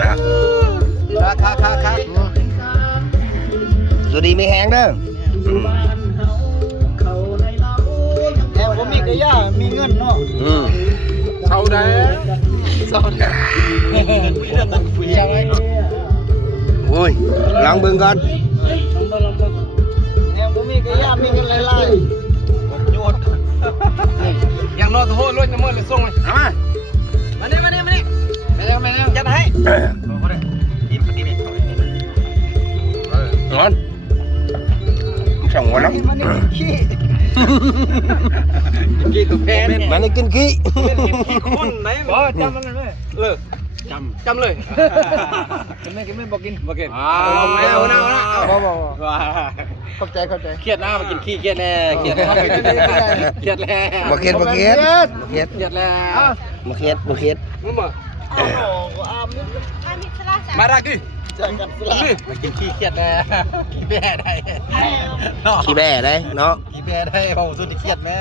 ครับสวัสดีไม่แห้งเด้อแอบผมมีกระยามีเงินเนาะเศร้าได้เรื่องนั้นคุยใช่ไหม โอ้ยลองเบิ่งก่อนแอบผมมีกระยามีเงินหลายๆโยน อย่างรอตัวโหรถน้ำมันเลยส่งเลย เอามา มานี่ไม่แล้วจัดให้ นอนสั่งวันแล้ว มันนี่ขี้ กี่ตัวแพ้เนี่ย มันนี่กินขี้ คนไหนจำมันเลยเลิกจำเลยกินไม่บอกกิน บอกเก็บ เอาเข้าใจ เครียดนะมากินขี้เครียดแล้วเครียดแล้วเครียดแล้ว บ่เค็ดเครียดแล้ว บ่เค็ด มึงบ่ อ้ามนี่ มาได้กี่ ใจกันสลาย มากินขี้เครียดแล้วขี้แบ่ได้ ขี้แบ่ได้เนาะ ขี้แบ่ได้โอ้สุดเครียดแม่